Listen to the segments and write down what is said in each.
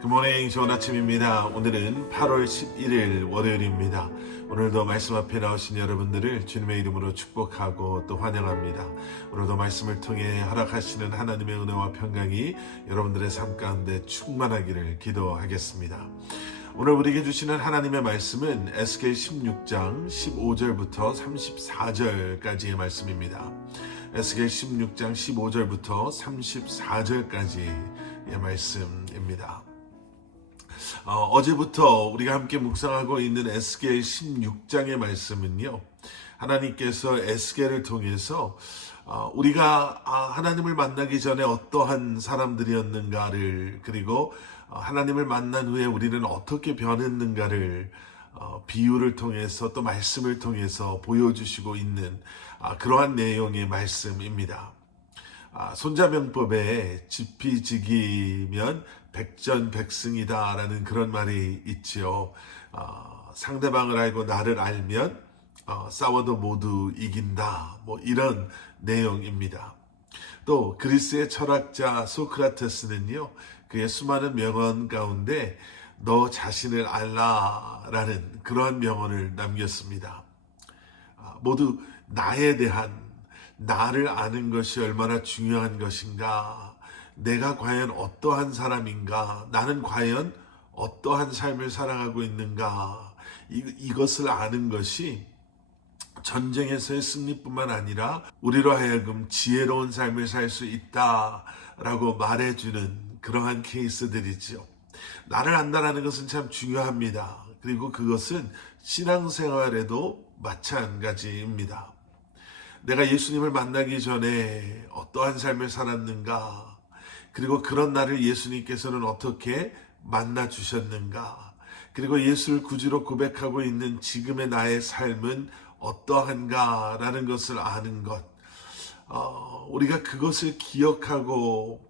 굿모닝, 좋은 아침입니다. 오늘은 8월 11일 월요일입니다. 오늘도 말씀 앞에 나오신 여러분들을 주님의 이름으로 축복하고 또 환영합니다. 오늘도 말씀을 통해 허락하시는 하나님의 은혜와 평강이 여러분들의 삶 가운데 충만하기를 기도하겠습니다. 오늘 우리에게 주시는 하나님의 말씀은 에스겔 16장 15절부터 34절까지의 말씀입니다. 에스겔 16장 15절부터 34절까지의 말씀입니다. 어제부터 우리가 함께 묵상하고 있는 에스겔 16장의 말씀은요, 하나님께서 에스겔을 통해서 우리가 하나님을 만나기 전에 어떠한 사람들이었는가를, 그리고 하나님을 만난 후에 우리는 어떻게 변했는가를 비유를 통해서 또 말씀을 통해서 보여주시고 있는 그러한 내용의 말씀입니다. 손자명법에 지피지기면 백전백승이다 라는 그런 말이 있지요. 상대방을 알고 나를 알면 싸워도 모두 이긴다, 이런 내용입니다. 또 그리스의 철학자 소크라테스는요, 그의 수많은 명언 가운데 너 자신을 알라라는 그러한 명언을 남겼습니다. 모두 나에 대한, 나를 아는 것이 얼마나 중요한 것인가, 내가 과연 어떠한 사람인가, 나는 과연 어떠한 삶을 살아가고 있는가, 이것을 아는 것이 전쟁에서의 승리뿐만 아니라 우리로 하여금 지혜로운 삶을 살 수 있다라고 말해주는 그러한 케이스들이죠. 나를 안다라는 것은 참 중요합니다. 그리고 그것은 신앙생활에도 마찬가지입니다. 내가 예수님을 만나기 전에 어떠한 삶을 살았는가, 그리고 그런 나를 예수님께서는 어떻게 만나 주셨는가, 그리고 예수를 구주로 고백하고 있는 지금의 나의 삶은 어떠한가 라는 것을 아는 것, 우리가 그것을 기억하고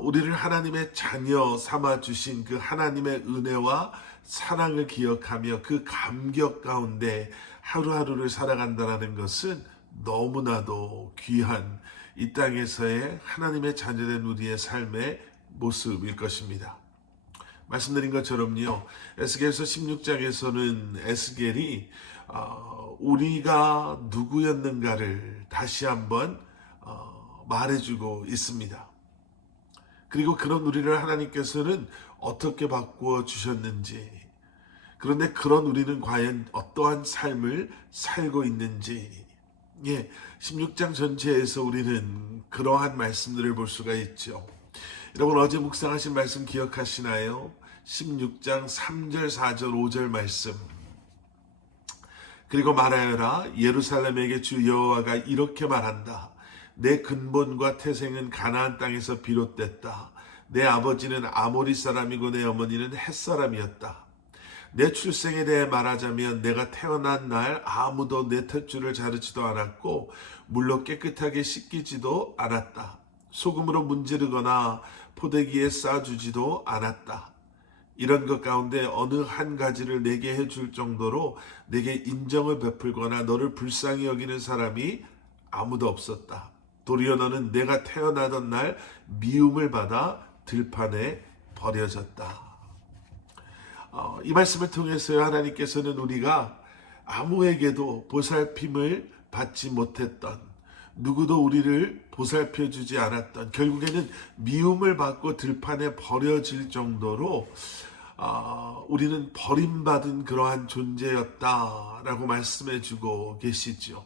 우리를 하나님의 자녀 삼아 주신 그 하나님의 은혜와 사랑을 기억하며 그 감격 가운데 하루하루를 살아간다는 것은 너무나도 귀한 이 땅에서의 하나님의 자녀된 우리의 삶의 모습일 것입니다. 말씀드린 것처럼요, 에스겔서 16장에서는 에스겔이 우리가 누구였는가를 다시 한번 말해주고 있습니다. 그리고 그런 우리를 하나님께서는 어떻게 바꾸어 주셨는지, 그런데 그런 우리는 과연 어떠한 삶을 살고 있는지, 16장 전체에서 우리는 그러한 말씀들을 볼 수가 있죠. 여러분, 어제 묵상하신 말씀 기억하시나요? 16장 3절, 4절, 5절 말씀. 그리고 말하여라, 예루살렘에게 주 여호와가 이렇게 말한다. 내 근본과 태생은 가나안 땅에서 비롯됐다. 내 아버지는 아모리 사람이고 내 어머니는 헷 사람이었다. 내 출생에 대해 말하자면 내가 태어난 날 아무도 내 탯줄을 자르지도 않았고 물로 깨끗하게 씻기지도 않았다. 소금으로 문지르거나 포대기에 싸주지도 않았다. 이런 것 가운데 어느 한 가지를 내게 해줄 정도로 내게 인정을 베풀거나 너를 불쌍히 여기는 사람이 아무도 없었다. 도리어 너는 내가 태어나던 날 미움을 받아 들판에 버려졌다. 이 말씀을 통해서 하나님께서는 우리가 아무에게도 보살핌을 받지 못했던, 누구도 우리를 보살펴주지 않았던, 결국에는 미움을 받고 들판에 버려질 정도로 우리는 버림받은 그러한 존재였다라고 말씀해주고 계시죠.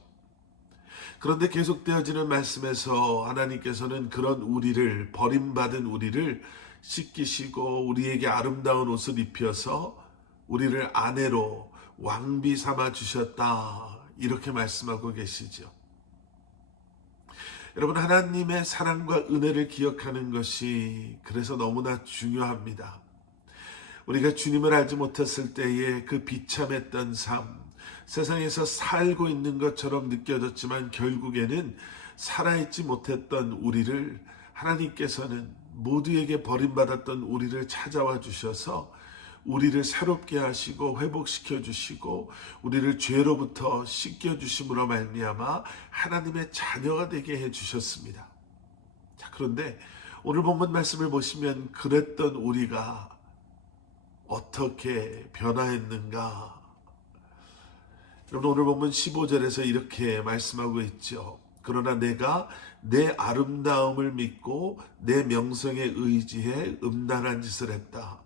그런데 계속되어지는 말씀에서 하나님께서는 그런 우리를, 버림받은 우리를 씻기시고 우리에게 아름다운 옷을 입혀서 우리를 아내로 왕비 삼아 주셨다, 이렇게 말씀하고 계시죠. 여러분, 하나님의 사랑과 은혜를 기억하는 것이 그래서 너무나 중요합니다. 우리가 주님을 알지 못했을 때에 그 비참했던 삶, 세상에서 살고 있는 것처럼 느껴졌지만 결국에는 살아있지 못했던 우리를 하나님께서는, 모두에게 버림받았던 우리를 찾아와 주셔서 우리를 새롭게 하시고 회복시켜 주시고 우리를 죄로부터 씻겨 주심으로 말미암아 하나님의 자녀가 되게 해 주셨습니다. 자, 그런데 오늘 본문 말씀을 보시면 그랬던 우리가 어떻게 변화했는가? 여러분, 오늘 본문 15절에서 이렇게 말씀하고 있죠. 그러나 내가 내 아름다움을 믿고 내 명성에 의지해 음란한 짓을 했다.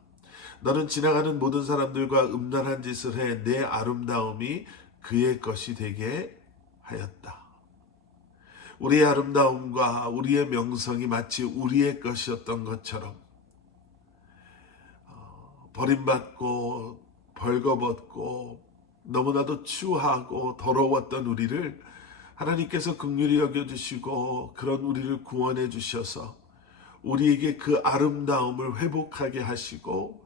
너는 지나가는 모든 사람들과 음란한 짓을 해 내 아름다움이 그의 것이 되게 하였다. 우리의 아름다움과 우리의 명성이 마치 우리의 것이었던 것처럼 버림받고 벌거벗고 너무나도 추하고 더러웠던 우리를 하나님께서 긍휼히 여겨주시고 그런 우리를 구원해 주셔서 우리에게 그 아름다움을 회복하게 하시고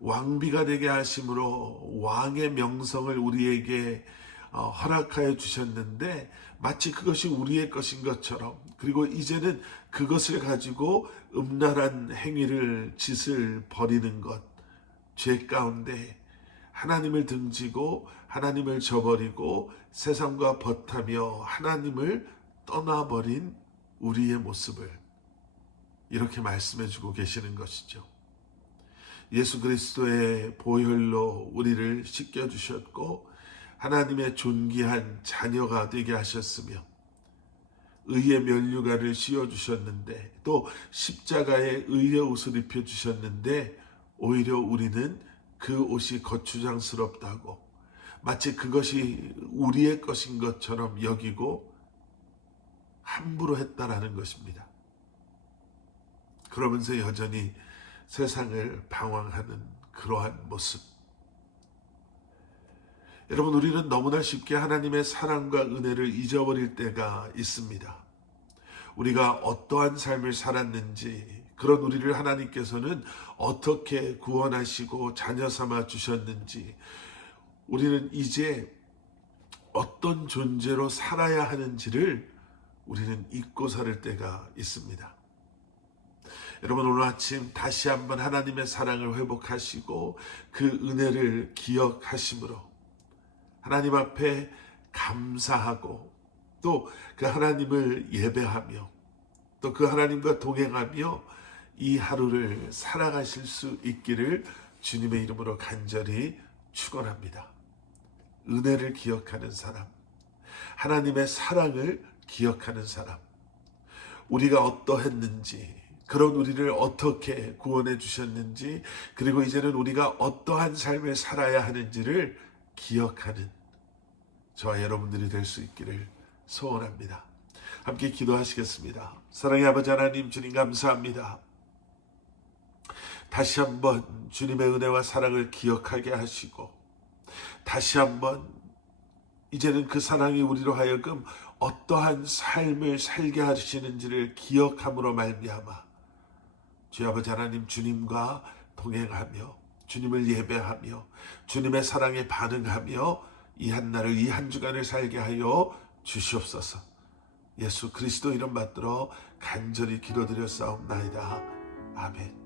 왕비가 되게 하심으로 왕의 명성을 우리에게 허락하여 주셨는데 마치 그것이 우리의 것인 것처럼, 그리고 이제는 그것을 가지고 음란한 행위를 짓을 벌이는 것, 죄 가운데 하나님을 등지고 하나님을 저버리고 세상과 벗하며 하나님을 떠나버린 우리의 모습을 이렇게 말씀해 주고 계시는 것이죠. 예수 그리스도의 보혈로 우리를 씻겨주셨고 하나님의 존귀한 자녀가 되게 하셨으며 의의 면류관을 씌워주셨는데 또 십자가에 의의 옷을 입혀주셨는데 오히려 우리는 그 옷이 거추장스럽다고 마치 그것이 우리의 것인 것처럼 여기고 함부로 했다라는 것입니다. 그러면서 여전히 세상을 방황하는 그러한 모습. 여러분, 우리는 너무나 쉽게 하나님의 사랑과 은혜를 잊어버릴 때가 있습니다. 우리가 어떠한 삶을 살았는지, 그런 우리를 하나님께서는 어떻게 구원하시고 자녀 삼아 주셨는지, 우리는 이제 어떤 존재로 살아야 하는지를 우리는 잊고 살 때가 있습니다. 여러분, 오늘 아침 다시 한번 하나님의 사랑을 회복하시고 그 은혜를 기억하심으로 하나님 앞에 감사하고 또 그 하나님을 예배하며 또 그 하나님과 동행하며 이 하루를 살아가실 수 있기를 주님의 이름으로 간절히 축원합니다. 은혜를 기억하는 사람, 하나님의 사랑을 기억하는 사람, 우리가 어떠했는지, 그런 우리를 어떻게 구원해 주셨는지, 그리고 이제는 우리가 어떠한 삶을 살아야 하는지를 기억하는 저와 여러분들이 될 수 있기를 소원합니다. 함께 기도하시겠습니다. 사랑의 아버지 하나님, 주님 감사합니다. 다시 한번 주님의 은혜와 사랑을 기억하게 하시고 다시 한번 이제는 그 사랑이 우리로 하여금 어떠한 삶을 살게 하시는지를 기억함으로 말미암아 주의 아버지 하나님, 주님과 동행하며 주님을 예배하며 주님의 사랑에 반응하며 이 한날을, 이 한 주간을 살게 하여 주시옵소서. 예수 그리스도 이름 받들어 간절히 기도드려 싸움나이다. 아멘.